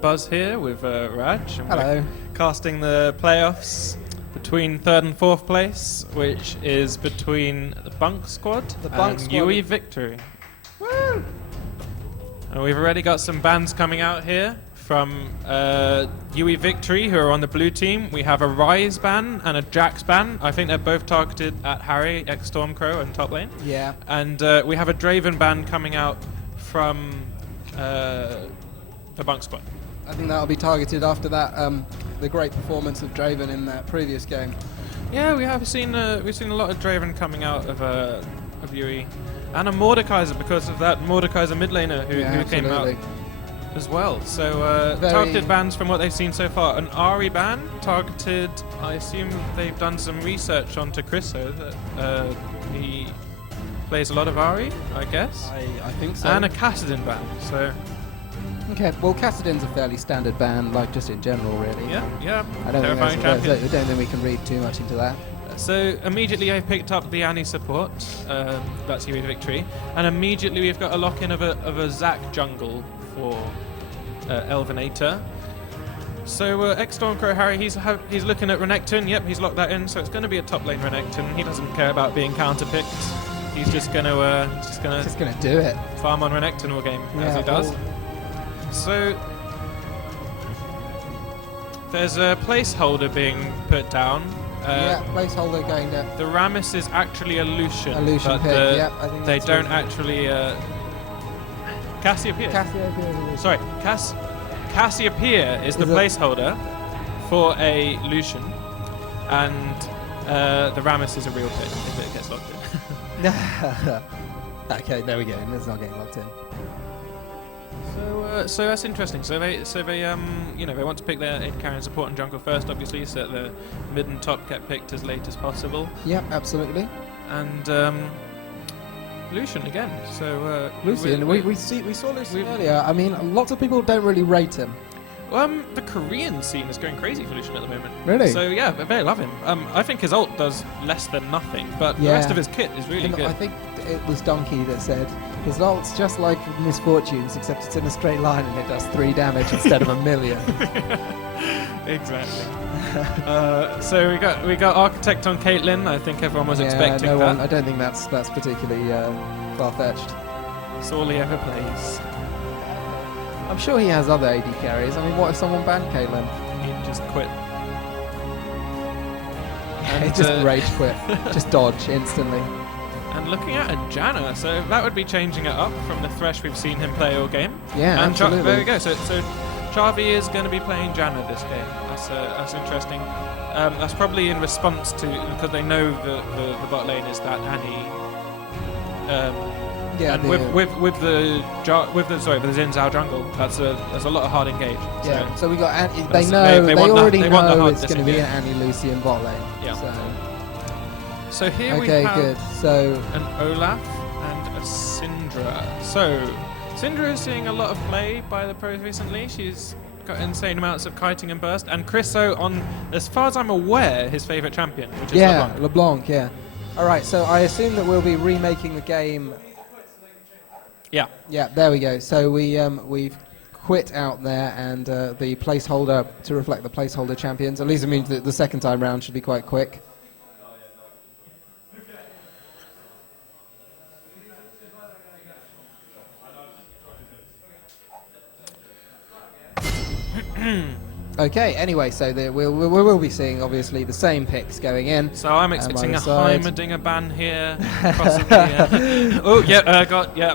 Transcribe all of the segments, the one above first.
Buzz here with Raj. And Hello. we're casting the playoffs between 3rd and 4th place, which is between the BUNC squad and UWE Viktory. Woo! And we've already got some bands coming out here from UWE Viktory, who are on the blue team. We have a Rise ban and a Jax ban. I think they're both targeted at Harry, ex-Stormcrow, and top lane. Yeah. And we have a Draven ban coming out from the BUNC squad. I think that'll be targeted after that, the great performance of Draven in that previous game. Yeah, we've seen a lot of Draven coming out of UWE. And a Mordekaiser because of that Mordekaiser mid laner who came out as well. So targeted bans from what they've seen so far. An Ahri ban targeted, I assume they've done some research onto Chriso that he plays a lot of Ahri, I guess. I think so. And a Kassadin ban, so... Okay, well Kassadin's a fairly standard ban, like just in general really. Yeah. I don't Terrifying think we can read too much into that. So immediately I picked up the Annie support, that's UWE Viktory, and immediately we've got a lock-in of a Zac jungle for Elvenator. So ex-Stormcrow Harry, he's looking at Renekton. Yep, he's locked that in. So it's going to be a top lane Renekton. He doesn't care about being counterpicked. He's just going to do it. Farm on Renekton all game as he does. So there's a placeholder being put down. Placeholder going down. The Rammus is actually a Lucian. A Lucian but pick, I think they don't actually... Cassiopeia. Sorry, Cassiopeia is the placeholder for a Lucian, and the Rammus is a real pick if it gets locked in. Okay, there we go. It's not getting locked in. So that's interesting. So they they want to pick their AD carry and support and jungle first, obviously, so that the mid and top get picked as late as possible. Yep, absolutely. And Lucian again. So Lucian, we saw Lucian earlier. I mean, lots of people don't really rate him. The Korean scene is going crazy for Lucian at the moment. Really? So yeah, they love him. I think his ult does less than nothing, but the rest of his kit is really good. I think it was Donkey that said his ult's just like Misfortunes, except it's in a straight line and it does 3 damage instead of 1 million. Exactly. So we got Architect on Caitlyn. I think everyone was expecting that. I don't think that's particularly far-fetched. It's all he ever plays. I'm sure he has other AD carries. I mean, what if someone banned Caitlyn? He'd just quit. And he'd just rage quit. Just dodge instantly. And looking at a Janna, so that would be changing it up from the Thresh we've seen him play all game. Yeah, and absolutely. There we go. So Charvi is going to be playing Janna this game. That's interesting. That's probably in response to, because they know the bot lane is that Annie. And with the Xin Zhao jungle, there's a lot of hard engage. Yeah. So we got Annie. They know. They already know it's going to be an Annie Lucian bot lane. Yeah. So here we have good. So an Olaf and a Syndra. So Syndra is seeing a lot of play by the pros recently. She's got insane amounts of kiting and burst. And Chriso on, as far as I'm aware, his favourite champion, which is LeBlanc. Yeah. All right. So I assume that we'll be remaking the game. Yeah. Yeah. There we go. So we've quit out there, and the placeholder to reflect the placeholder champions. At least it means that the second time round should be quite quick. Okay, anyway, so we will be seeing, obviously, the same picks going in. So I'm expecting a Heimerdinger ban here, possibly.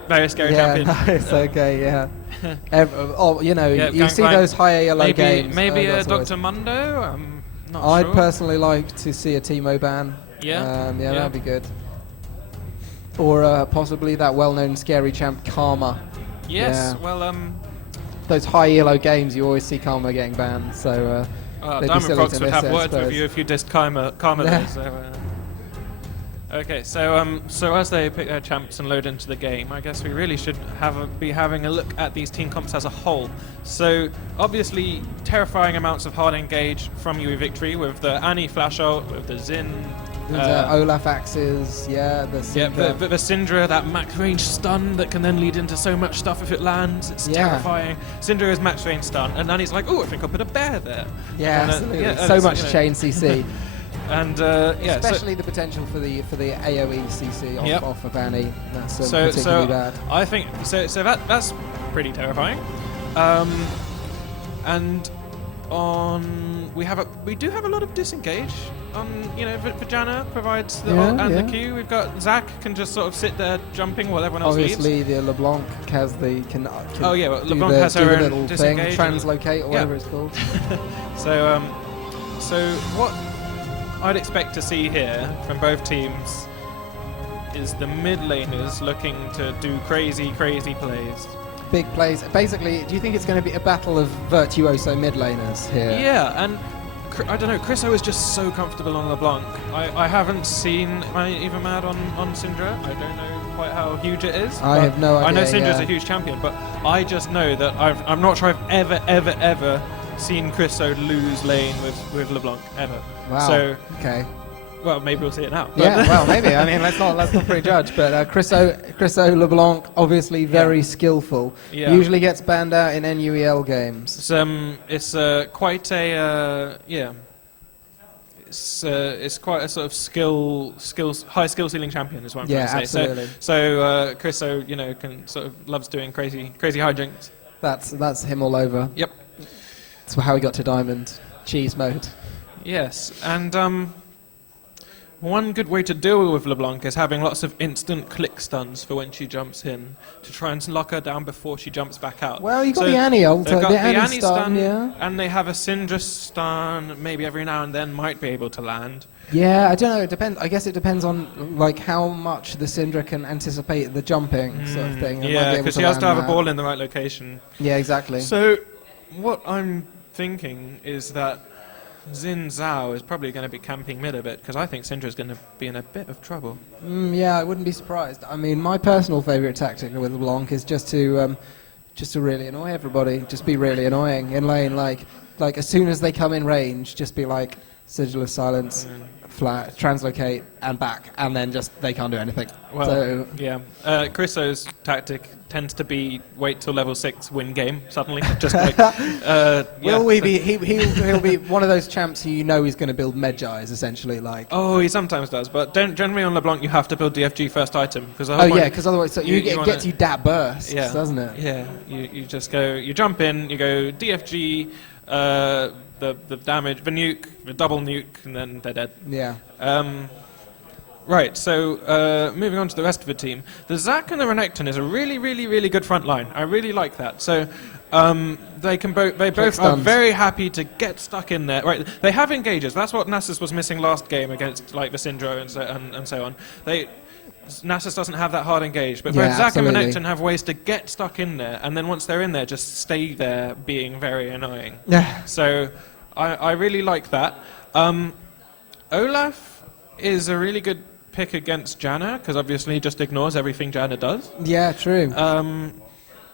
Very scary champion. Nice, okay, yeah. You see those higher yellow games. Maybe a Dr. Mundo, I'm not sure. I'd personally like to see a Teemo ban. Yeah. That'd be good. Or possibly that well-known scary champ, Karma. Yes, those high yellow games, you always see Karma getting banned, so Diamond Prox would have words with you if you dissed Karma there, okay, so as they pick their champs and load into the game, I guess we really should be having a look at these team comps as a whole. So obviously terrifying amounts of hard engage from UWE Viktory with the Annie flash ult, with the Xin Olaf axes, yeah, the Syndra. The Syndra, that max range stun that can then lead into so much stuff if it lands. It's terrifying. Syndra is max range stun, and then he's like, oh, I think I'll put a bear there. Yeah, absolutely. So much chain CC. And especially the potential for the AOE CC off of Annie. That's particularly bad. I think so that's pretty terrifying. And we do have a lot of disengage on, Vijana provides the ult and the Q. We've got Zac can just sort of sit there jumping while everyone else leaves. Obviously the LeBlanc has LeBlanc has her own little disengage thing, translocate or whatever it's called. So what I'd expect to see here from both teams is the mid laners looking to do crazy plays. Big plays. Basically, do you think it's going to be a battle of virtuoso mid laners here? Yeah, and I don't know, Chriso is just so comfortable on LeBlanc. I haven't seen Even Mad on Syndra. I don't know quite how huge it is. I have no idea. I know Syndra's a huge champion, but I just know that I'm not sure I've ever seen Chriso lose lane with LeBlanc, ever. Wow. So, okay. Well, maybe we'll see it now. Yeah, well, maybe. I mean, let's not prejudge. But Chriso LeBlanc, obviously very skillful. Yeah. Usually gets banned out in NUEL games. It's quite a It's quite a sort of high skill ceiling champion, is what I'm trying to say. Absolutely. So Chriso, can sort of loves doing crazy hijinks. That's him all over. Yep. That's how he got to Diamond. Cheese mode. Yes, and one good way to deal with LeBlanc is having lots of instant click stuns for when she jumps in to try and lock her down before she jumps back out. Well, you got the Annie ult, the Annie stun, yeah. And they have a Syndra stun, maybe every now and then might be able to land. Yeah, I don't know. It depends. I guess it depends on how much the Syndra can anticipate the jumping sort of thing. Yeah, because she has to have a ball in the right location. Yeah, exactly. So, what I'm thinking is that Xin Zhao is probably going to be camping mid a bit, because I think Syndra is going to be in a bit of trouble. Yeah, I wouldn't be surprised. I mean, my personal favourite tactic with LeBlanc is just to really annoy everybody. Just be really annoying in lane. Like as soon as they come in range, just be like Sigil of Silence, flat, translocate, and back, and then just they can't do anything. Well, yeah. Chriso's tactic tends to be wait till level 6, win game suddenly. Just like, will we be? He'll be one of those champs who he's going to build Medjais essentially. Like. Oh, he sometimes does, but generally on LeBlanc you have to build DFG first item because otherwise you gets you that burst, doesn't it? Yeah, you just go, you jump in, you go DFG. The damage, the nuke, the double nuke, and then they're dead. Yeah. Right, so moving on to the rest of the team. The Zac and the Renekton is a really good front line. I really like that. So they both are very happy to get stuck in there. Right, they have engages. That's what Nasus was missing last game against like the Syndra and so on. Nasus doesn't have that hard engage, but both Zac and Renekton have ways to get stuck in there, and then once they're in there, just stay there being very annoying. Yeah. So I really like that. Olaf is a really good pick against Janna, because obviously he just ignores everything Janna does. Yeah, true.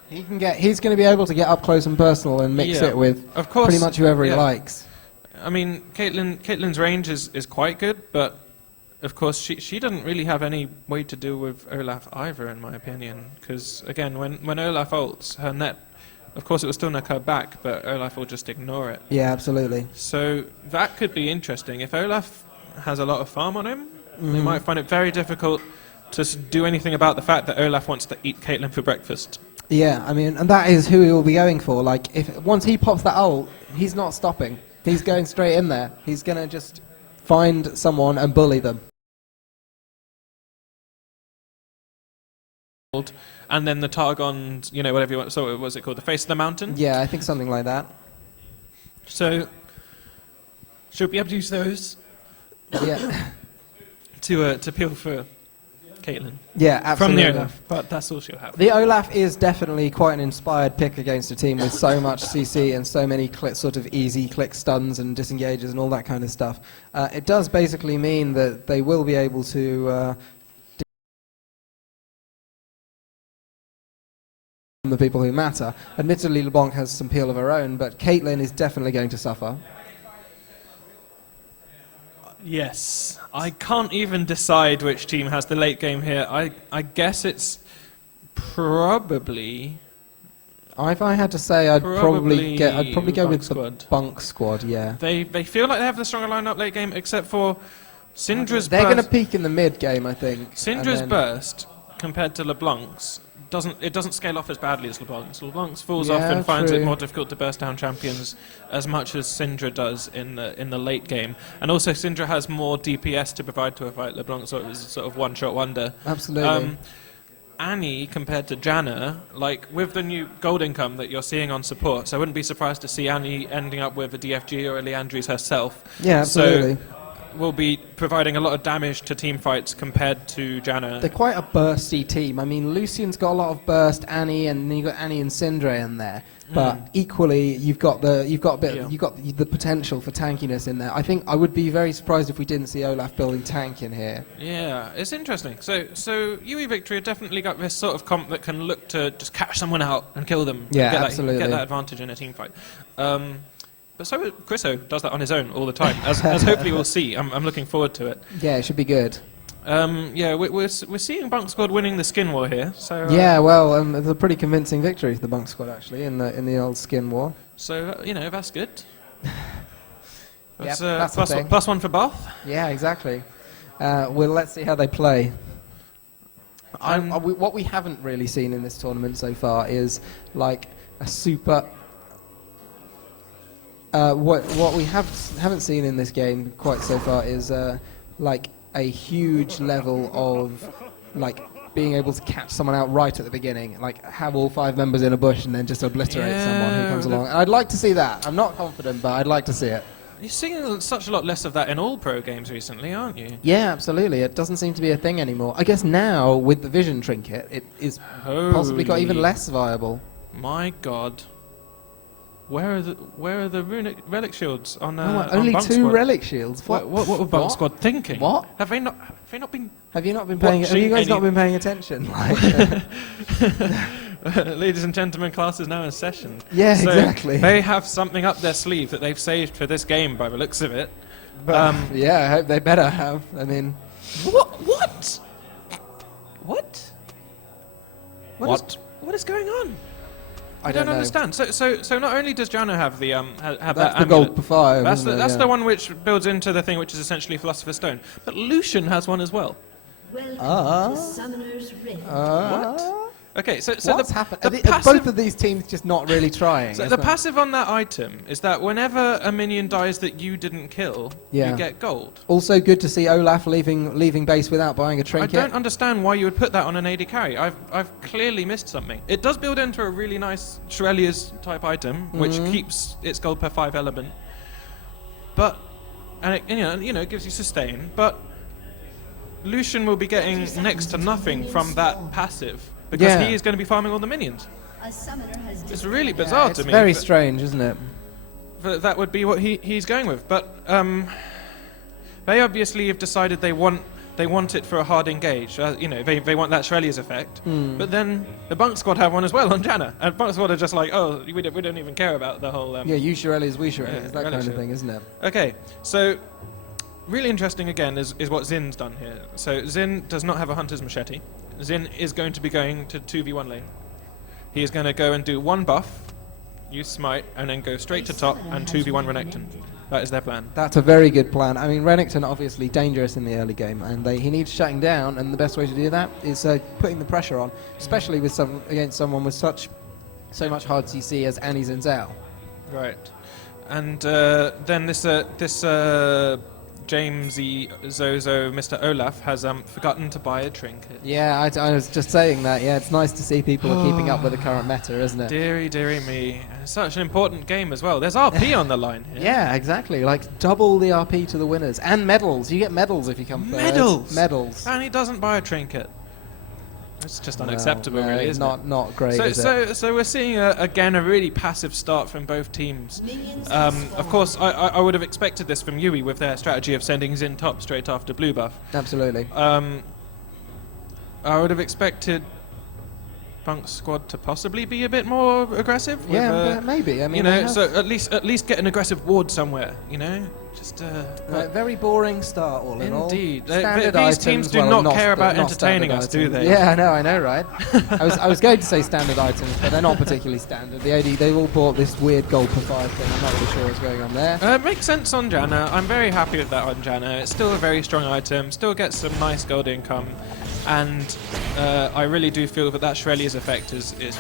He's going to be able to get up close and personal and mix it with pretty much whoever he likes. I mean, Caitlyn's range is quite good, but of course, she doesn't really have any way to deal with Olaf either, in my opinion. Because, again, when Olaf ults, her net, of course, it will still knock her back, but Olaf will just ignore it. Yeah, absolutely. So that could be interesting. If Olaf has a lot of farm on him, they might find it very difficult to do anything about the fact that Olaf wants to eat Caitlyn for breakfast. Yeah, I mean, and that is who he will be going for. Like, once he pops that ult, he's not stopping. He's going straight in there. He's going to just find someone and bully them. And then the Targon, whatever you want. So what was it called? The Face of the Mountain? Yeah, I think something like that. So, she'll be able to use those to peel for Caitlyn. Yeah, absolutely. From the Olaf, but that's all she'll have. The Olaf is definitely quite an inspired pick against a team with so much CC and so many sort of easy click stuns and disengages and all that kind of stuff. It does basically mean that they will be able to the people who matter. Admittedly, LeBlanc has some peel of her own, but Caitlyn is definitely going to suffer. Yes. I can't even decide which team has the late game here. I guess it's probably... If I had to say, I'd probably go with squad. the BUNC squad, yeah. They feel like they have the stronger lineup late game, except for Syndra's They're burst. going to peak in the mid game, I think. Syndra's burst, compared to LeBlanc's, doesn't scale off as badly as LeBlanc's. LeBlanc's falls off and finds it more difficult to burst down champions as much as Syndra does in the late game. And also Syndra has more DPS to provide to a fight. LeBlanc sort of one-shot wonder. Absolutely. Annie, compared to Janna, like with the new gold income that you're seeing on support, so I wouldn't be surprised to see Annie ending up with a DFG or a Leandries herself. Yeah, absolutely. So will be providing a lot of damage to team fights compared to Janna. They're quite a bursty team. I mean, Lucian's got a lot of burst, Annie, and then you've got Annie and Syndra in there. But equally, you've got the potential for tankiness in there. I think I would be very surprised if we didn't see Olaf building tank in here. Yeah, it's interesting. So UWE Viktory have definitely got this sort of comp that can look to just catch someone out and kill them. Yeah, get absolutely. Get that advantage in a team fight. But so Chriso does that on his own all the time, as hopefully we'll see. I'm looking forward to it. Yeah, it should be good. Yeah, we're seeing BUNC squad winning the skin war here. So yeah, well, it's a pretty convincing victory for the BUNC squad actually in the old skin war. So that's good. That's plus one for Bath. Yeah, exactly. Well, let's see how they play. What we haven't really seen in this tournament so far is like a super. What we haven't seen in this game quite so far is like a huge level of like being able to catch someone out right at the beginning, like have all 5 members in a bush and then just obliterate someone who comes along. And I'd like to see that. I'm not confident, but I'd like to see it. You're seeing such a lot less of that in all pro games recently, aren't you? Yeah, absolutely. It doesn't seem to be a thing anymore. I guess now with the vision trinket, it is possibly got even less viable. My God. Where are the runic relic shields on? Only on 2 squad? Relic shields. What were BUNC squad thinking? What have they not been? Have you not been paying? Have you guys not been paying attention? Ladies and gentlemen, class is now in session. Yeah, so exactly. They have something up their sleeve that they've saved for this game, by the looks of it. But, yeah, I hope they better have. I mean, what? What is going on? I don't understand. So not only does Janna have the have that the gold per 5. That's the one which builds into the thing which is essentially Philosopher's Stone. But Lucian has one as well. Welcome to Summoner's Rift. What? Okay, so what's happened? Both of these teams just not really trying. So the passive on that item is that whenever a minion dies that you didn't kill, you get gold. Also good to see Olaf leaving base without buying a trinket. I don't understand why you would put that on an AD carry. I've clearly missed something. It does build into a really nice Shurelya's type item, which keeps its gold per 5 element. But and it gives you sustain, but Lucian will be getting next to nothing from that passive. Because he is going to be farming all the minions. It's really bizarre to me. It's very strange, isn't it? That would be what he's going with. But they obviously have decided they want it for a hard engage. They want that Shurelya's effect. But then the BUNC squad have one as well on Janna. And BUNC squad are just like, oh, we don't even care about the whole... you Shurelya's, we Shurelya's, that kind of thing, isn't it? Okay, so... Really interesting again is what Zin's done here. So Zin does not have a Hunter's Machete. Zin is going to be going to 2v1 lane. He is going to go and do 1 buff, use Smite, and then go straight to top and 2v1 Renekton. That is their plan. That's a very good plan. I mean, Renekton obviously dangerous in the early game, and he needs shutting down, and the best way to do that is putting the pressure on, especially with against someone with so much hard CC as Annie Zinzel. Right. And then this Jamesy Zozo, Mr. Olaf, has forgotten to buy a trinket. Yeah, I was just saying that. Yeah, it's nice to see people are keeping up with the current meta, isn't it? Deary me. Such an important game as well. There's RP on the line here. Yeah, exactly. Like, double the RP to the winners. And medals. You get medals if you come third. Medals. And he doesn't buy a trinket. It's just unacceptable, really, isn't it? Not great, So we're seeing, again, a really passive start from both teams. Of course, I would have expected this from UWE with their strategy of sending Zin top straight after blue buff. Absolutely. I would have expected BUNC squad to possibly be a bit more aggressive. Yeah, maybe. I mean, so at least get an aggressive ward somewhere, Just very boring start, all in all. Indeed. Standard These teams do not care about entertaining us, do they? Yeah, I know, right? I was going to say standard items, but they're not particularly standard. They all bought this weird gold per 5 thing. I'm not really sure what's going on there. It makes sense on Janna. I'm very happy with that on Janna. It's still a very strong item, still gets some nice gold income, and I really do feel that Shrelly's effect is huge.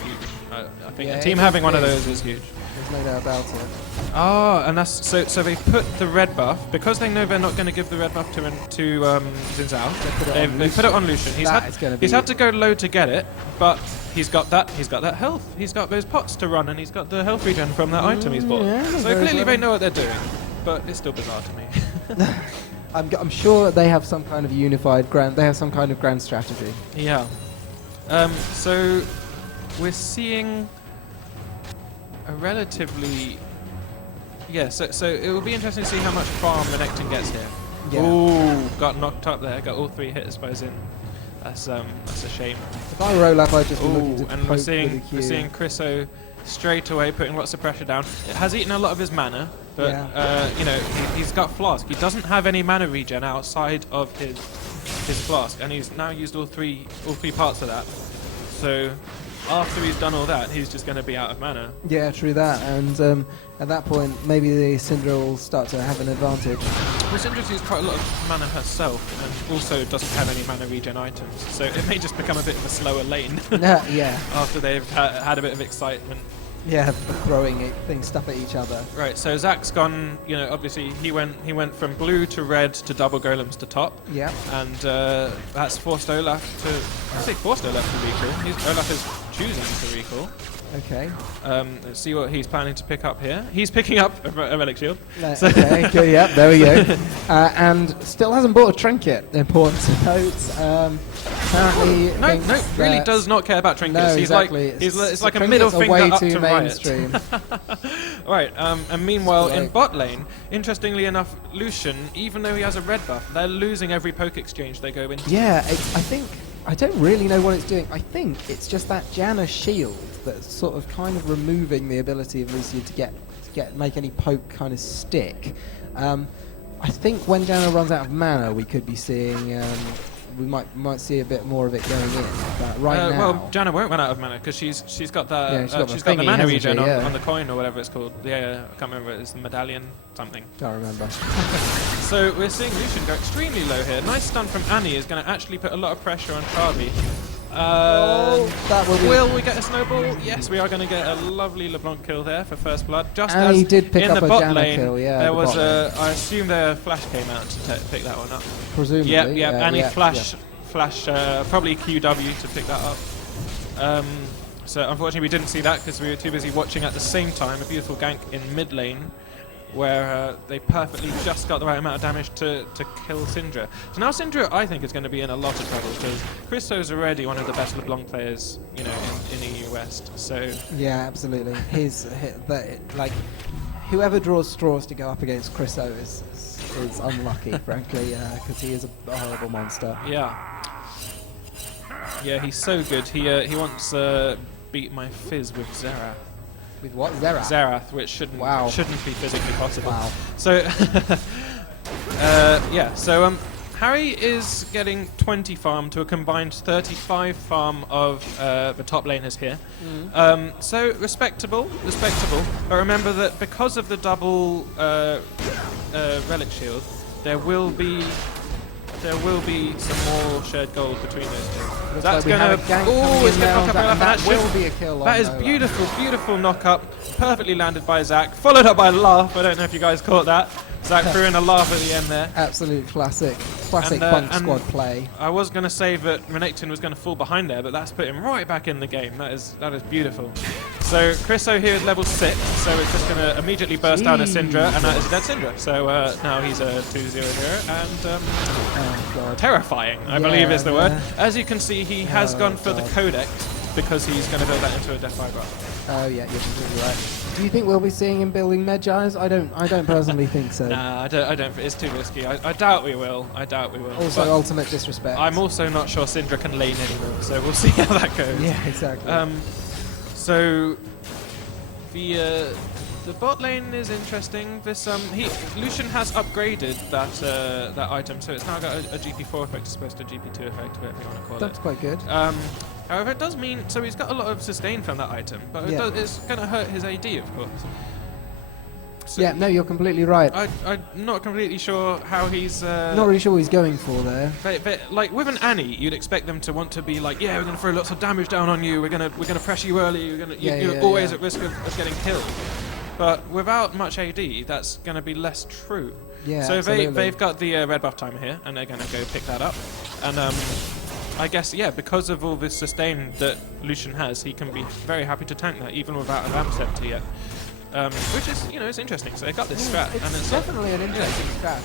I think a team having one of those is huge. There's no doubt about it. Oh, and that's so they put the red buff because they know they're not going to give the red buff to Xin Zhao. They put it on Lucian. He's had to go low to get it, but he's got that health. He's got those pots to run, and he's got the health regen from that item he's bought. Yeah, so clearly they know what they're doing, but it's still bizarre to me. I'm sure they have some kind of unified grand. They have some kind of grand strategy. Yeah. So we're seeing a relatively so it will be interesting to see how much farm Renekton gets here. Yeah. Ooh, got knocked up there. Got all 3 hits by Xin. That's a shame. If I roll up, I'd just be looking to and we're seeing Chriso straight away putting lots of pressure down. It has eaten a lot of his mana, but you know, he's got Flask. He doesn't have any mana regen outside of his Flask, and he's now used all three parts of that. So after he's done all that, he's just going to be out of mana. Yeah, true that. And at that point, maybe the Syndra will start to have an advantage. Well, Syndra's used quite a lot of mana herself, and also doesn't have any mana regen items, so it may just become a bit of a slower lane. Yeah. After they've had a bit of excitement. Yeah, throwing stuff at each other. Right, so Zach's gone, you know, obviously he went from blue to red to double golems to top. Yeah. And that's forced Olaf to, forced Olaf to recall. Olaf is choosing to recall. Okay. Let's see what he's planning to pick up here. He's picking up a relic shield. Okay, yeah, there we go. And still hasn't bought a trinket, important to note. Apparently really does not care about trinkets. No, He's exactly. It's like a middle finger way up too to mainstream. Right, and meanwhile in bot lane, interestingly enough, Lucian, even though he has a red buff, they're losing every poke exchange they go into. Yeah, I don't really know what it's doing. I think it's just that Janna shield that's sort of kind of removing the ability of Lucian to make any poke kind of stick. I think when Janna runs out of mana, we could be seeing. We might see a bit more of it going in, but now. Well, Janna won't run out of mana because she's got the she's got the mana regen on the coin or whatever it's called. Yeah, I can't remember. It's the medallion something. Can't remember. So we're seeing Lucian go extremely low here. Nice stun from Annie is going to actually put a lot of pressure on Charby. Will we get a snowball? Yes, we are going to get a lovely LeBlanc kill there for first blood. Just and as he did pick in up the a bot Janna lane, kill, there was I assume their flash came out to pick that one up. Presumably. Yep. Annie flash, probably QW to pick that up. So unfortunately we didn't see that because we were too busy watching at the same time a beautiful gank in mid lane, where they perfectly just got the right amount of damage to kill Syndra. So now Syndra, I think, is going to be in a lot of trouble because Christo's already one of the best LeBlanc players, you know, in EU West. So yeah, absolutely. Whoever draws straws to go up against Christo is unlucky, frankly, because he is a horrible monster. Yeah, he's so good. He once beat my Fizz with Xerath. With what? Xerath? Xerath, which shouldn't be physically possible. Wow. So, so Harry is getting 20 farm to a combined 35 farm of the top laners here. So respectable. But remember that because of the double relic shield, there will be some more shared gold between those two. That's going to... Oh, it's going to knock up Olaf. That will be a kill. That is beautiful knock up. Perfectly landed by Zach. Followed up by a laugh. I don't know if you guys caught that. Zach threw in a laugh at the end there. Absolute classic BUNC squad play. I was going to say that Renekton was going to fall behind there, but that's put him right back in the game. That is beautiful. So Chriso here is level 6, so it's just going to immediately burst down a Syndra, and that is a dead Syndra. So now he's a 2-0-0, and terrifying, I believe is the word. As you can see, he has gone for the Codex, because he's going to build that into a Death Viper. Oh yeah, you're completely right. Do you think we'll be seeing him building Medjais? I don't personally think so. Nah, I don't. It's too risky. I doubt we will. Also, but ultimate disrespect. I'm also not sure Syndra can lane anymore, so we'll see how that goes. Yeah, exactly. So the The bot lane is interesting. This Lucian has upgraded that item, so it's now got a GP4 effect as opposed to GP2 effect, whatever you want to call it. That's quite good. However, it does mean so he's got a lot of sustain from that item, but it's going to hurt his AD, of course. So yeah, no, you're completely right. I'm not completely sure how he's. Not really sure what he's going for there. But like with an Annie, you'd expect them to want to be like, yeah, we're going to throw lots of damage down on you. We're gonna pressure you early. You're always at risk of getting killed. But without much AD, that's going to be less true. Yeah, so absolutely. they've got the red buff timer here, and they're going to go pick that up. And I guess, yeah, because of all this sustain that Lucian has, he can be very happy to tank that, even without a Lamp Scepter yet. Which is, it's interesting. So they got this strat. It's and it's definitely an interesting strat.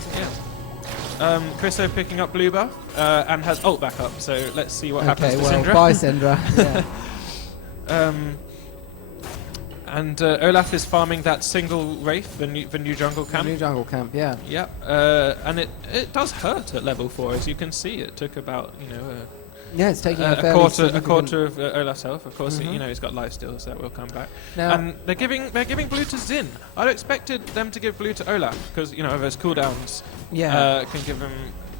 Yeah. Chriso picking up blue buff and has ult back up. So let's see what happens to Syndra. Bye, Syndra. Yeah. And Olaf is farming that single Wraith, the new jungle camp. The new jungle camp, yeah. Yep. And it does hurt at level 4, as you can see. It took about yeah, it's taking a quarter of Olaf's health. Of course, he's got life steal, so that will come back. Now, and they're giving blue to Xin. I'd expected them to give blue to Olaf because of those cooldowns. Yeah. Can give him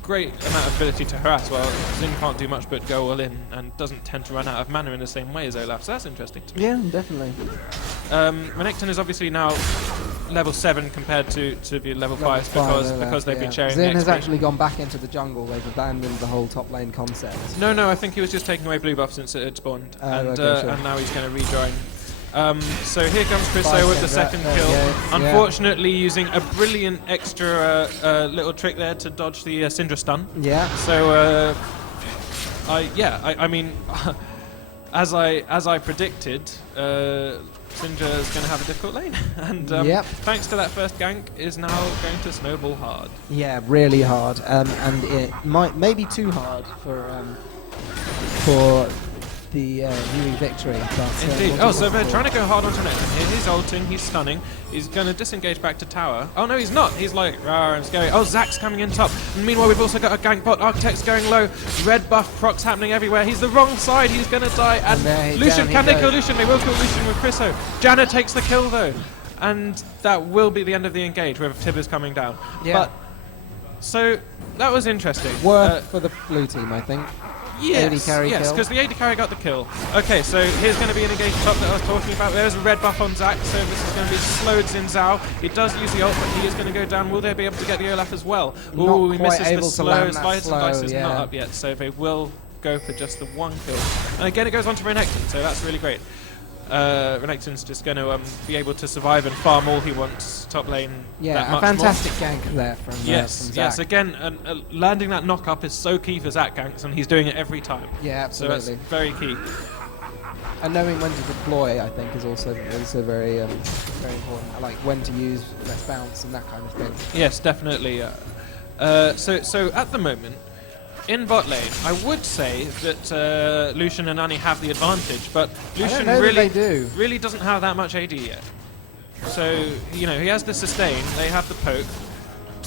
great amount of ability to harass. Well, Xin can't do much but go all in and doesn't tend to run out of mana in the same way as Olaf. So that's interesting to me. Yeah, definitely. Renekton is obviously now level 7 compared to the level 5 because they've been sharing. Xin has actually gone back into the jungle. They've abandoned the whole top lane concept. No, I think he was just taking away blue buff since it had spawned, and now he's going to rejoin. So here comes Chriso with the second kill. Unfortunately, using a brilliant extra little trick there to dodge the Syndra stun. Yeah. So I mean, as I predicted, Syndra is going to have a difficult lane, and thanks to that first gank, is now going to snowball hard. Yeah, really hard, and it maybe too hard for the UWE Viktory. Indeed. So they're trying to go hard onto Renekton here. He's ulting, he's stunning. He's going to disengage back to tower. Oh no, he's not. He's like, rah, I'm scary. Oh, Zack's coming in top. And meanwhile, we've also got a gank bot. Architect's going low. Red buff procs happening everywhere. He's the wrong side. He's going to die. And Lucian, can they kill Lucian? They will kill Lucian with Chriso. Janna takes the kill though. And that will be the end of the engage with Tibbers coming down. Yeah. But, so, that was interesting. Worth for the blue team, I think. Yes, because the AD carry got the kill. Okay, so here's going to be an engage top that I was talking about. There's a red buff on Zack, so this is going to be slowed Xin Zhao. He does use the ult, but he is going to go down. Will they be able to get the Olaf as well? Ooh, he misses the slow. Slice and Dice is not up yet, so they will go for just the one kill. And again, it goes on to Renekton, so that's really great. Renekton's just going to be able to survive and farm all he wants top lane. Yeah, a fantastic gank there from Zack. Yes. Again, landing that knock up is so key for Zack ganks, and he's doing it every time. Yeah, absolutely. So that's very key. And knowing when to deploy, I think, is also very important. Like when to use less bounce and that kind of thing. Yes, definitely. So at the moment, in bot lane, I would say that Lucian and Annie have the advantage, but Lucian really doesn't have that much AD yet. So, he has the sustain, they have the poke,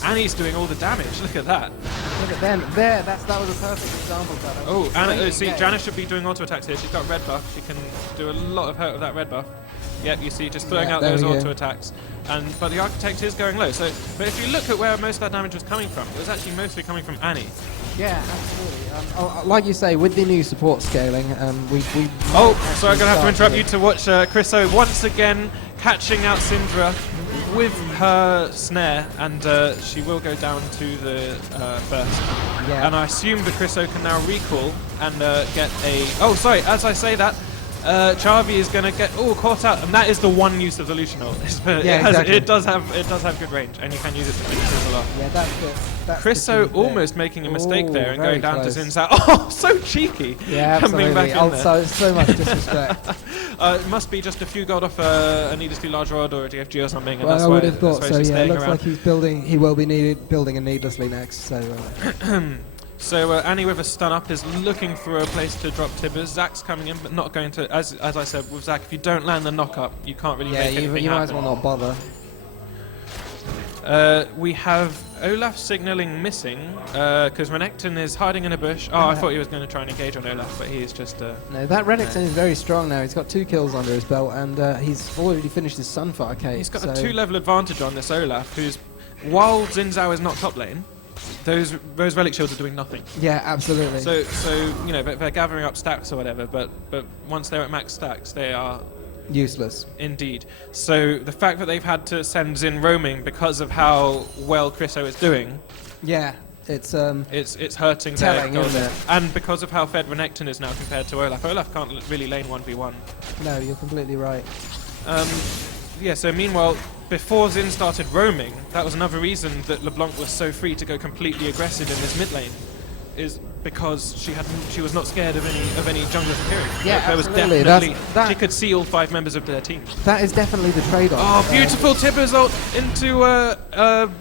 Annie's doing all the damage, look at that. Look at them, that was a perfect example of that. Oh, and see, Janna should be doing auto attacks here, she's got red buff, she can do a lot of hurt with that red buff. Yep, you see, just throwing out those auto attacks. But the Architect is going low, but if you look at where most of that damage was coming from, it was actually mostly coming from Annie. Yeah, absolutely. Like you say, with the new support scaling, we Oh, so I'm going to have to interrupt you to watch Chriso once again catching out Syndra with her snare, and she will go down to the first. Yeah. And I assume that Chriso can now recall and get a... Oh, sorry, as I say that, Chavi is going to get caught out, and that is the one use of the Lucian ult. Exactly. It does have good range, and you can use it to finish him a lot. Yeah, that's Chriso almost making a mistake there and going down close. to Xin Zhao. Oh, so cheeky! Yeah, coming back in there. So much disrespect. It must be just a few gold off a needlessly large rod or a DFG or something. And I would have thought so. Yeah, it looks around. like he will be building a needlessly next. So. So Annie with a stun up is looking for a place to drop Tibbers. Zack's coming in, but not going to. As I said with Zack, if you don't land the knock up, you can't really make anything you might as happen. well not bother. We have Olaf signaling missing because Renekton is hiding in a bush. Oh, I thought he was going to try and engage on Olaf, but he's just... no, that Renekton is very strong now. He's got 2 kills under his belt, and he's already finished his Sunfire case. He's got a 2-level advantage on this Olaf, who's... While Xin Zhao is not top lane, those relic shields are doing nothing. Yeah, absolutely. So you know, they're gathering up stacks or whatever, but once they're at max stacks, they are... useless. Indeed. So the fact that they've had to send Xin roaming because of how well Chriso is doing... Yeah, it's hurting telling, their isn't it? And because of how fed Renekton is now compared to Olaf. Olaf can't really lane 1v1. No, you're completely right. Yeah, so meanwhile, before Xin started roaming, that was another reason that LeBlanc was so free to go completely aggressive in this mid lane, is because she was not scared of any junglers appearing. Yeah, there was absolutely. definitely she could see all 5 members of their team. That is definitely the trade-off. Oh, beautiful Tibbers ult into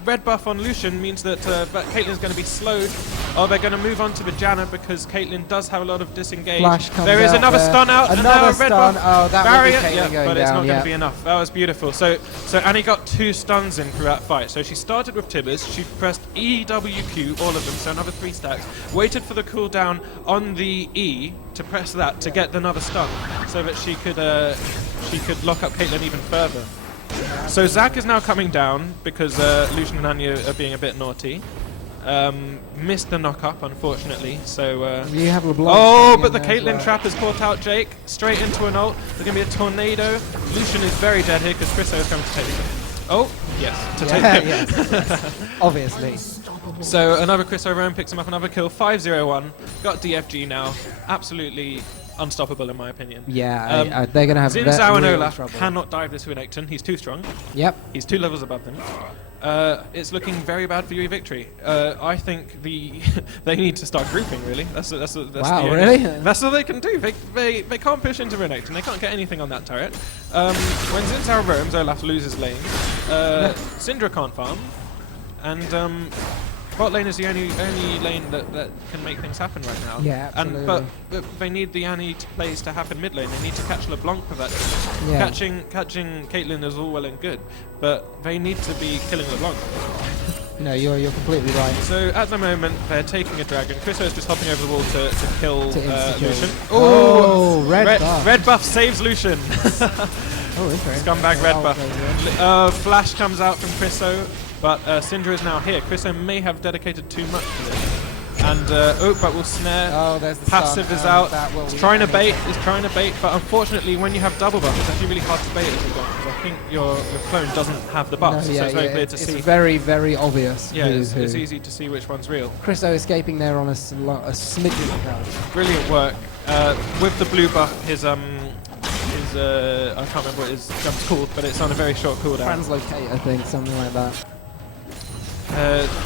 red buff on Lucian means that Caitlyn's going to be slowed. Oh, they're going to move on to the Janna because Caitlyn does have a lot of disengage. There is another stun out. Another red stun. buff Oh, that barrier. would be Caitlyn going but down. It's not going to be enough. That was beautiful. So Annie got 2 stuns in through that fight. So she started with Tibbers. She pressed EWQ, all of them, so another 3 stacks. Waited for the cooldown on the E to press that to get another stun, so that she could lock up Caitlyn even further. So Zac is now coming down because Lucian and Anya are being a bit naughty. Missed the knock up, unfortunately. So you have LeBlanc. Oh, but the Caitlyn trap has caught out Jake straight into an ult. There's gonna be a tornado. Lucian is very dead here because Chriso is coming to take him. Oh, yes, to take him. Yes. Obviously. So another Chriso roam picks him up another kill. 5-0-1. Got DFG now. Absolutely unstoppable in my opinion. Yeah, they're gonna have Xin Zhao and real Olaf trouble. cannot dive this Renekton. He's too strong. Yep. He's 2 levels above them. It's looking very bad for UWE Victory. I think they need to start grouping. Really, that's wow, really? That's all they can do. They can't push into Renekton. They can't get anything on that turret. When Xin Zhao roams, Olaf loses lane. Syndra can't farm, and bot lane is the only lane that can make things happen right now. Yeah, absolutely. But they need the Annie plays to happen mid lane. They need to catch LeBlanc for that. Yeah. Catching Caitlyn is all well and good, but they need to be killing LeBlanc. No, you're completely right. So at the moment they're taking a dragon. Chriso is just hopping over the wall to kill Lucian. Oh, red buff. Red buff saves Lucian. Oh, interesting. Scumbag red buff. Flash comes out from Chriso. But Syndra is now here. Chriso may have dedicated too much to this. And, but will snare. Oh, there's the Passive stun, is out. He's trying to bait, but unfortunately when you have double buff, it's actually really hard to bait it because I think your clone doesn't have the buffs, so it's very clear to see. It's very, very obvious. Yeah, it's easy to see which one's real. Chriso escaping there on a smidgen of health. Brilliant work. With the blue buff, his I can't remember what his jump's called, but it's on a very short cooldown. Translocate, I think, something like that.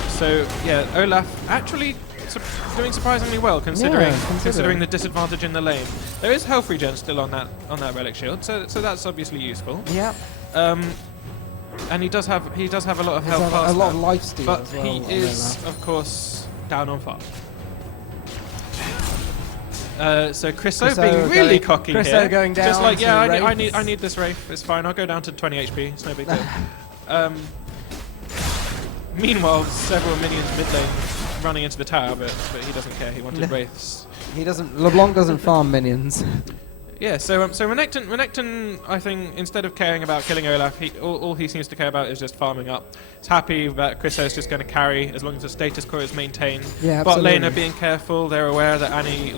So yeah, Olaf actually doing surprisingly well considering the disadvantage in the lane. There is health regen still on that relic shield, so that's obviously useful. Yeah. And he does have a lot of health. A lot of life steal but as well. He is of course down on farm. So Chriso being really cocky here. Chriso going down. Just like I need this Wraith. It's fine. I'll go down to 20 HP. It's no big deal. Meanwhile, several minions mid lane running into the tower, but he doesn't care. He wanted Wraiths. LeBlanc doesn't farm minions. Yeah, so Renekton, I think, instead of caring about killing Olaf, all he seems to care about is just farming up. He's happy that Chriso is just going to carry as long as the status quo is maintained. Yeah, Bot lane are being careful. They're aware that Annie,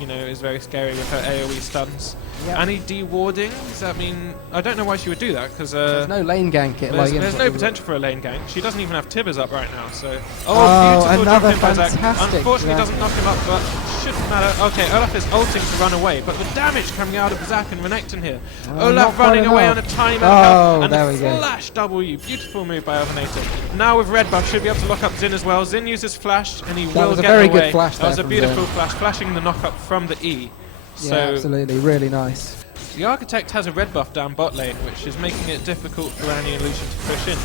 is very scary with her AoE stuns. Yep. Annie de-warding, does that mean... I don't know why she would do that, because... there's no lane gank. There's no potential for a lane gank. She doesn't even have Tibbers up right now, so... Oh, beautiful another jump in by Zac. fantastic Unfortunately, doesn't knock him up, but shouldn't matter. Okay, Olaf is ulting to run away, but the damage coming out of Zac and Renekton here. Olaf running away on a tiny amount of health, and there a we go. flash W. Beautiful move by Elvenator. Now with red buff, should be able to lock up Xin as well. Xin uses flash, and he will get away. That was a very good flash there. That was a beautiful flash, flashing the knock up from the E. Yeah, absolutely, really nice. The Architect has a red buff down bot lane, which is making it difficult for Annie and Lucian to push in.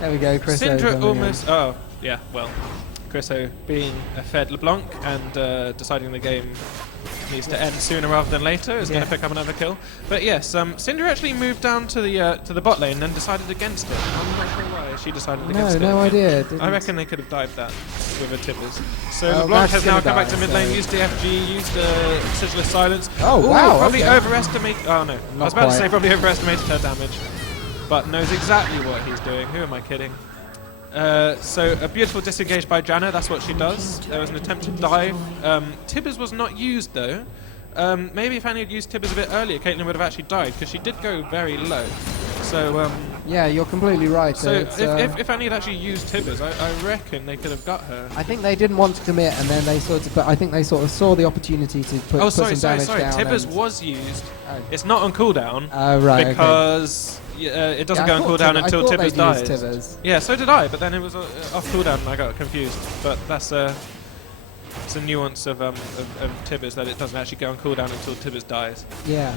There we go, Chris. Syndra almost... Oh, yeah, well. Chriso being a fed LeBlanc and deciding the game needs to end sooner rather than later is going to pick up another kill. But yes, Syndra actually moved down to the bot lane and decided against it. I'm not sure why she decided against it. No idea. I reckon they could have dived that with a Tibbers. So LeBlanc has now come back to mid lane, used DFG, used Sigillus Silence. Oh wow! Probably overestimated. Oh no, I was about to say probably overestimated her damage, but knows exactly what he's doing. Who am I kidding? So a beautiful disengage by Janna, that's what she does. There was an attempt to dive. Tibbers was not used though. Maybe if Annie had used Tibbers a bit earlier, Caitlyn would have actually died, because she did go very low. So yeah, you're completely right. So if Annie had actually used Tibbers, I reckon they could have got her. I think they didn't want to commit, and then they but I think they sort of saw the opportunity to put some damage down. Tibbers was used. It's not on cooldown. Right. Because it doesn't go on cooldown until Tibbers dies. Yeah, so did I, but then it was off cooldown and I got confused. But that's it's a nuance of Tibbers, that it doesn't actually go on cooldown until Tibbers dies. Yeah.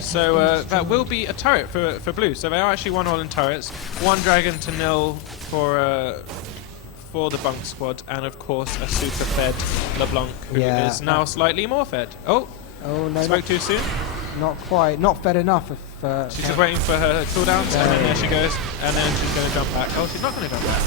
So that will be a turret for blue. So they are actually 1-all in turrets. 1 dragon to 0 for the BUNC squad, and of course a super fed LeBlanc, who is now slightly more fed. Oh no! Spoke too soon. Not quite. Not fed enough. She's just waiting for her cooldowns, and then there she goes, and then she's going to jump back. Oh, she's not going to jump back.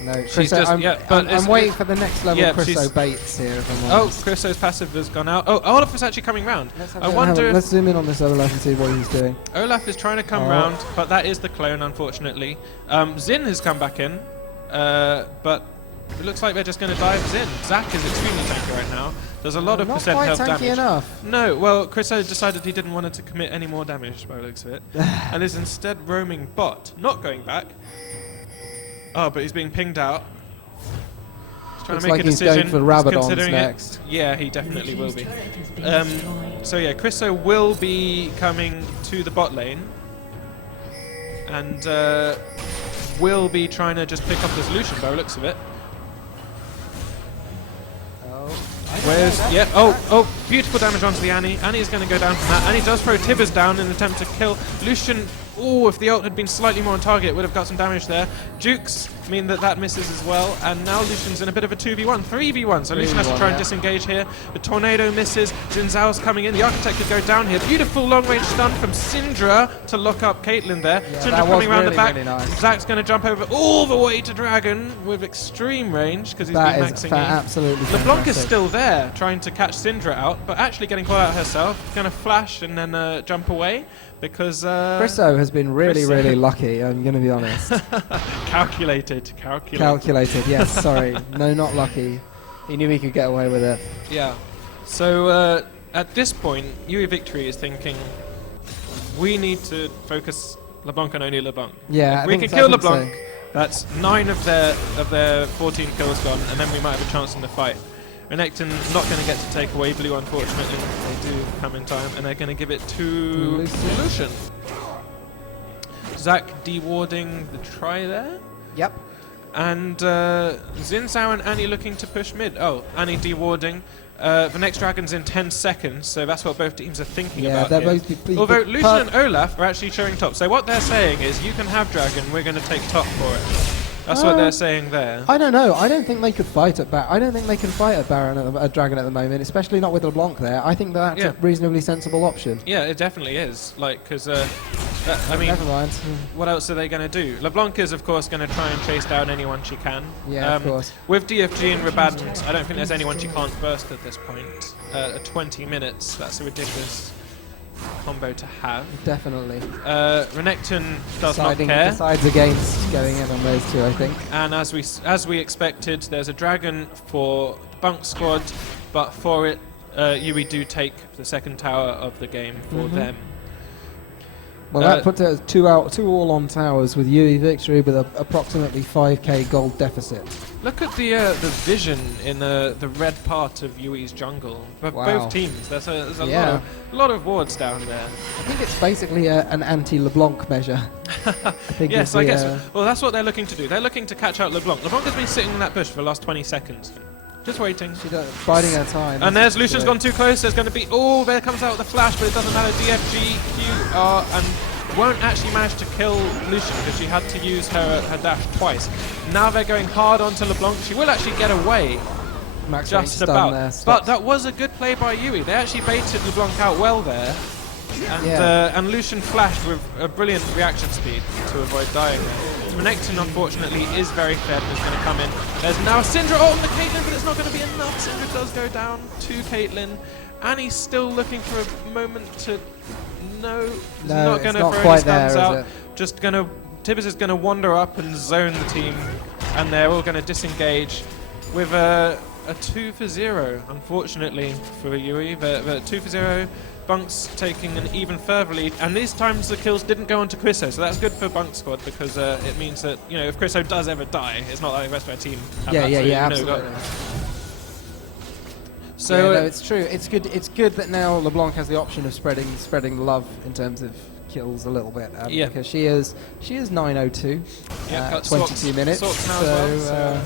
No, she's just, I'm waiting for the next level Chriso baits here. Chriso's passive has gone out. Oh, Olaf is actually coming round. Let's zoom in on this Olaf and see what he's doing. Olaf is trying to come round, but that is the clone, unfortunately. Xin has come back in, but it looks like they're just going to dive Xin. Zac is extremely tanky right now. There's a lot of percent health damage. Enough. No, well, Chriso decided he didn't want to commit any more damage by the looks of it, and is instead roaming bot, not going back. Oh, but he's being pinged out. He's trying to make a decision. He's going for Rabadons next. Yeah, he definitely will be. So yeah, Chriso will be coming to the bot lane, and will be trying to just pick up this Lucian by the looks of it. Beautiful damage onto the Annie. Annie is going to go down from that. Annie does throw Tibbers down in an attempt to kill Lucian. Oh, if the ult had been slightly more on target, it would have got some damage there. Jukes mean that misses as well, and now Lucian's in a bit of a 2v1, 3v1, so Lucian has to try and disengage here. The tornado misses, Xin Zhao's coming in, the Architect could go down here. Beautiful long-range stun from Syndra to lock up Caitlyn there. Syndra coming around the back, nice. Zac's going to jump over all the way to Dragon with extreme range, because he's been maxing absolutely LeBlanc is still there, trying to catch Syndra out, but actually getting caught out herself, going to flash and then jump away. Because Chriso has been really lucky, I'm going to be honest. Calculated, yes, sorry. No, not lucky. He knew he could get away with it. Yeah. So at this point, UWE Viktory is thinking, we need to focus LeBlanc and only LeBlanc. Yeah, if we can kill LeBlanc, that's 9 of their 14 kills gone, and then we might have a chance in the fight. Renekton not going to get to take away blue, unfortunately. They do come in time, and they're going to give it to Lucian. Zac dewarding the try there. Yep. And Xin Zhao and Annie looking to push mid. Oh, Annie dewarding. The next dragon's in 10 seconds, so that's what both teams are thinking about. They're both although Lucian and Olaf are actually showing top. So what they're saying is, you can have dragon, we're going to take top for it. That's what they're saying there. I don't know. I don't think they could fight at I don't think they can fight at Baron at Dragon at the moment, especially not with LeBlanc there. I think that's a reasonably sensible option. Yeah, it definitely is. Like, because I mean, never mind. What else are they going to do? LeBlanc is, of course, going to try and chase down anyone she can. Yeah, of course. With DFG and Rabadons, I don't think there's anyone she can't burst at this point. At 20 minutes, that's a ridiculous combo to have. Definitely. Renekton does not care. Decides against going in on those two, I think. And as we expected, there's a dragon for the BUNC squad, but for it, UWE do take the second tower of the game for them. Well, that puts us 2 all on towers with UWE Viktory with approximately 5k gold deficit. Look at the vision in the red part of UWE's jungle. For both teams, there's a lot of wards down there. I think it's basically an anti-LeBlanc measure. Yes, I guess. Well, that's what they're looking to do. They're looking to catch out LeBlanc. LeBlanc has been sitting in that bush for the last 20 seconds. Just waiting. She's biding her time. And there's Lucian's gone too close. There's going to be... Oh, there comes out the flash, but it doesn't matter. DFG, QR, and won't actually manage to kill Lucian because she had to use her dash twice. Now they're going hard onto LeBlanc. She will actually get away. Max Just about. But that was a good play by UWE. They actually baited LeBlanc out well there. And Lucian flashed with a brilliant reaction speed to avoid dying there. Renekton, unfortunately, is very fed and is going to come in. There's now Syndra on the Caitlyn, but it's not going to be enough. Syndra does go down to Caitlyn. Annie's still looking for a moment to... No, not going to throw any stuns out. Just going to... Tibbers is going to wander up and zone the team, and they're all going to disengage with a 2-0, unfortunately, for UWE. But 2-0. BUNC's taking an even further lead, and these times the kills didn't go on to Chriso, so that's good for BUNC squad because it means that, you know, if Chriso does ever die, it's not like the rest of our team have absolutely. So no, it's true. It's good. It's good that now LeBlanc has the option of spreading love in terms of kills a little bit. Because she is 902. 22 minutes. So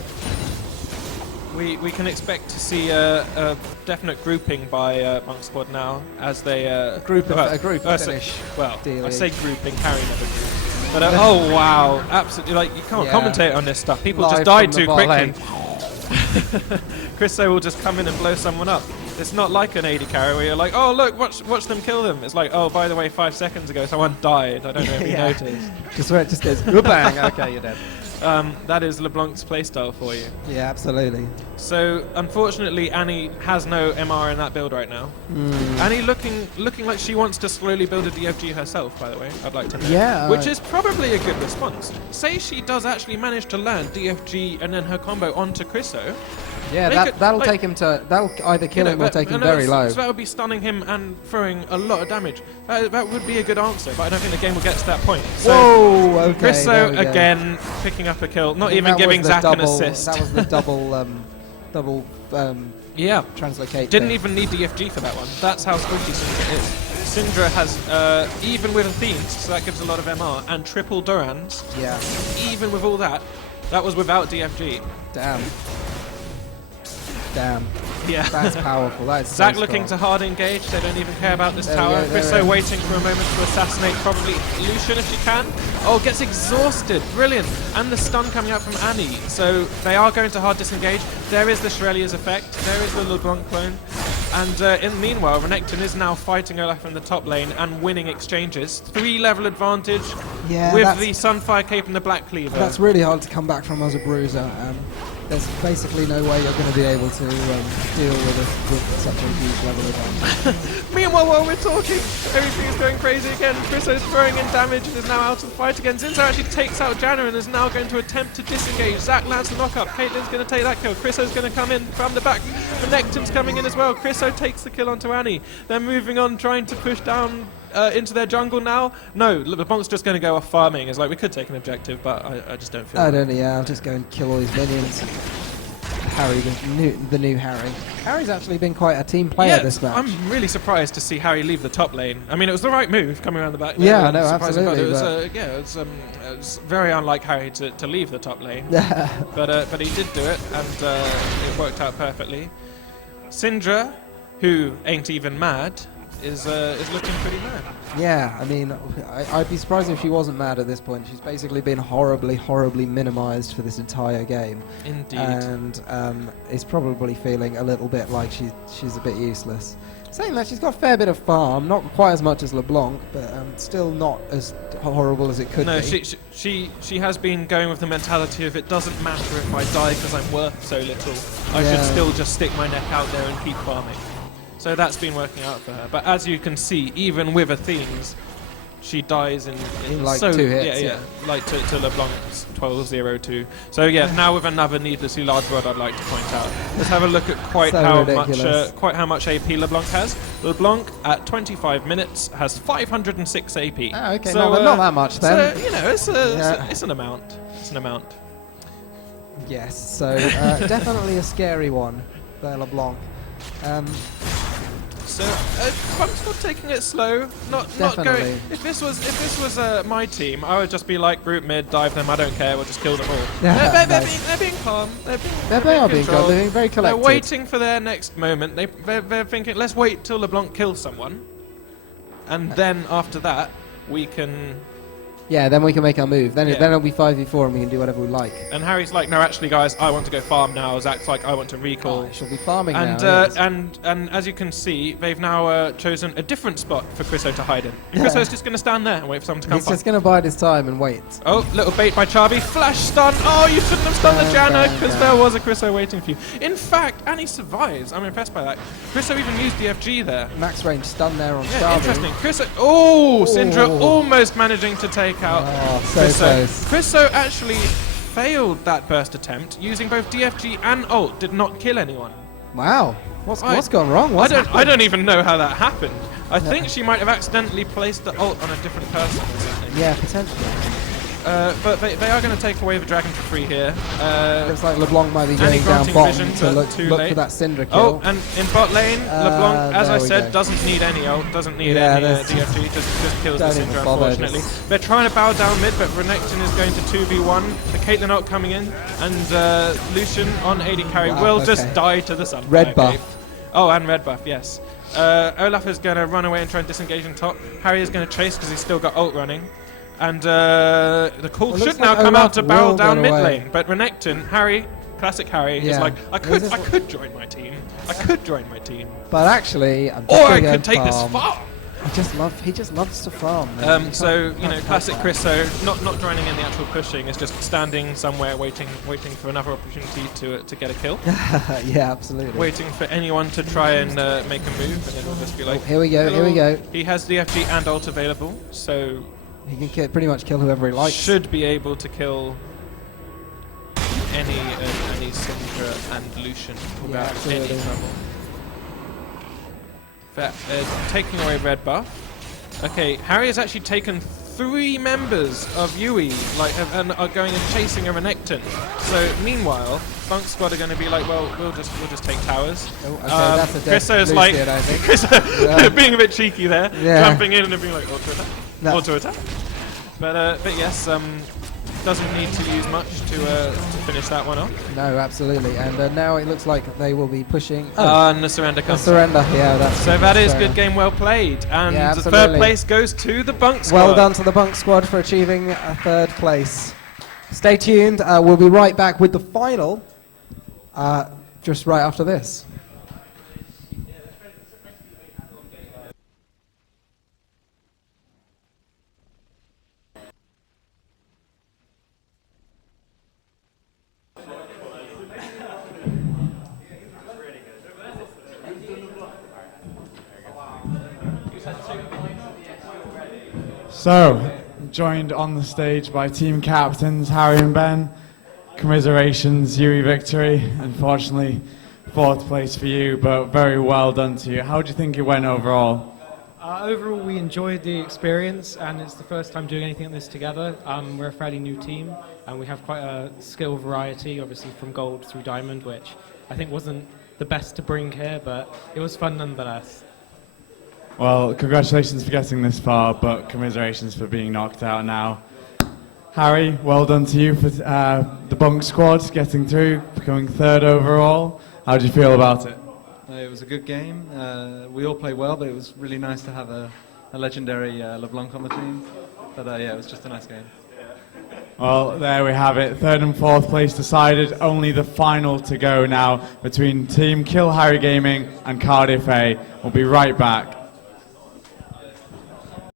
we can expect to see a definite grouping by BUNC squad now as they a group finish. Well, I say grouping, carry another group. But oh wow, absolutely! Like you can't commentate on this stuff. People just die too quickly. Chriso will just come in and blow someone up. It's not like an AD carry where you're like, oh look, watch them kill them. It's like, oh, by the way, 5 seconds ago someone died. I don't know if you noticed. Just where it just goes, bang. Okay, you're dead. That is LeBlanc's playstyle for you. Yeah, absolutely. So unfortunately, Annie has no MR in that build right now. Annie looking like she wants to slowly build a DFG herself. By the way, I'd like to know. Yeah. Which is probably a good response. Say she does actually manage to land DFG and then her combo onto Chriso. Yeah, that'll take him to. That'll either kill him or take him very low. So that would be stunning him and throwing a lot of damage. That would be a good answer, but I don't think the game will get to that point. So whoa! Okay. Chriso again picking up a kill, not even giving Zach an assist. That was the double translocate. Didn't even need DFG for that one. That's how squishy Syndra is. Syndra has even with Athene, so that gives a lot of MR, and triple Durans. Yeah. Even with all that, that was without DFG. Damn. Yeah. That's powerful. That is Zach so looking to hard engage. They don't even care about this tower. Chriso waiting for a moment to assassinate probably Lucian if she can. Oh, gets exhausted. Brilliant. And the stun coming out from Annie. So they are going to hard disengage. There is the Shirelia's effect. There is the LeBlanc clone. And in the meanwhile, Renekton is now fighting Olaf in the top lane and winning exchanges. 3-level advantage with the Sunfire Cape and the Black Cleaver. That's really hard to come back from as a bruiser. There's basically no way you're going to be able to deal with such a huge level advantage. Meanwhile, while we're talking, everything is going crazy again. Chriso's throwing in damage and is now out of the fight again. Zinza actually takes out Janna and is now going to attempt to disengage. Zach lands the knockup. Caitlyn's going to take that kill. Chriso's going to come in from the back. Renekton's coming in as well. Chriso takes the kill onto Annie. They're moving on, trying to push down into their jungle now. No, LeBlanc's just going to go off farming. It's like, we could take an objective, but I just don't feel I'll just go and kill all these minions. Harry, the new Harry. Harry's actually been quite a team player this match. I'm really surprised to see Harry leave the top lane. I mean, it was the right move coming around the back. Yeah, no, absolutely. It was very unlike Harry to leave the top lane. but he did do it, and it worked out perfectly. Syndra, who ain't even mad, is looking pretty mad. Yeah, I mean, I'd be surprised if she wasn't mad at this point. She's basically been horribly, horribly minimised for this entire game. Indeed. And is probably feeling a little bit like she's a bit useless. Saying that, she's got a fair bit of farm, not quite as much as LeBlanc, but still not as horrible as it could be. No, she has been going with the mentality of it doesn't matter if I die because I'm worth so little. I should still just stick my neck out there and keep farming. So that's been working out for her. But as you can see, even with Athene's, she dies in like 2 hits. Yeah. Like to LeBlanc's 12-0-2. So yeah, now with another needlessly large rod, I'd like to point out. Let's have a look at quite how much AP LeBlanc has. LeBlanc at 25 minutes has 506 AP. Oh, okay, so, not that much then. So, it's an amount. It's an amount. Yes. So definitely a scary one there, LeBlanc. So BUNC's not taking it slow, not going. If this was my team, I would just be like group mid, dive them. I don't care. We'll just kill them all. They're being calm. They're being very collected. They're waiting for their next moment. They're thinking, let's wait till LeBlanc kills someone, and then after that, we can... Yeah, then we can make our move. Then Yeah. then it'll be 5v4 and we can do whatever we like. And Harry's like, no, actually, guys, I want to go farm now. Zach's like, I want to recall. She'll be farming And now. Yes. and as you can see, they've now chosen a different spot for Chriso to hide in. And Chriso's just going to stand there and wait for someone to come He's just going to bide his time and wait. Oh, little bait by Charby. Flash stun. Oh, you shouldn't have stunned the Janna because there was a Chriso waiting for you. In fact, Annie survives. I'm impressed by that. Chriso even used the FG there. Max range stun there on Yeah, Charlie. interesting. Chriso. Oh, Syndra almost managing to take out So Chriso. close. Chriso actually failed that burst attempt using both DFG and ult. Did not kill anyone. Wow. What's gone wrong? I don't even know how that happened. I think she might have accidentally placed the ult on a different person or something. Yeah, potentially. But they are going to take away the dragon for free here. Looks like LeBlanc might be Annie going down granting bottom vision, to but look too for late. that Syndra kill. Oh, and in bot lane, LeBlanc, as there I we said, go. doesn't need any ult, doesn't need Yeah, any that's- DFG, just kills the don't even Syndra, bother, unfortunately. just- They're trying to bow down mid, but Renekton is going to 2v1. The Caitlyn ult coming in, and Lucian on AD carry Wow, will okay. just die to the sun. Red buff. Oh, and red buff, yes. Olaf is going to run away and try and disengage on top. Harry is going to chase because he's still got ult running. And the call Well, should looks now like come Olaf out to barrel will down go mid away. lane. But Renekton, Harry, classic Harry, is Yeah. like, I This is could join my team. I could join my team. But actually, I'm just Or gonna I go could take this farm. far. He just loves to farm. So, you know, classic Chriso, not joining in the actual pushing, is just standing somewhere waiting for another opportunity to get a kill. Yeah, absolutely. Waiting for anyone to try and make a move, and then we'll just be like, Here we go. Here we go. He has the FG and ult available, so He can pretty much kill whoever he likes. should be able to kill any Syndra and Lucian without any absolutely. trouble. Taking away red buff. Okay, Harry has actually taken 3 members of UWE, and are going and chasing a Renekton. So meanwhile, BUNC squad are going to be like, well, we'll just take towers. Oh, okay, that's a dead Chriso's like, Lucian, I think. Chriso being a bit cheeky there, Yeah. jumping in and being like, No. auto attack. But yes, doesn't need to use much to finish that one off. No, absolutely. And now it looks like they will be pushing. And the surrender comes. Surrender. Yeah, that's. So that is fair good enough. game well played. And Yeah, the third absolutely. place goes to the BUNC squad. Well done to the BUNC squad for achieving a 3rd place. Stay tuned. We'll be right back with the final just right after this. So, joined on the stage by team captains Harry and Ben. Commiserations, UWE Viktory. Unfortunately, 4th place for you, but very well done to you. How do you think it went overall? Overall, we enjoyed the experience, and it's the first time doing anything like this together. We're a fairly new team, and we have quite a skill variety, obviously from gold through diamond, which I think wasn't the best to bring here, but it was fun nonetheless. Well, congratulations for getting this far, but commiserations for being knocked out now. Harry, well done to you for the BUNC squad getting through, becoming 3rd overall. How do you feel about it? It was a good game. We all played well, but it was really nice to have a legendary LeBlanc on the team. But yeah, it was just a nice game. Well, there we have it. 3rd and 4th place decided. Only the final to go now between Team Kill Harry Gaming and Cardiff A. We'll be right back.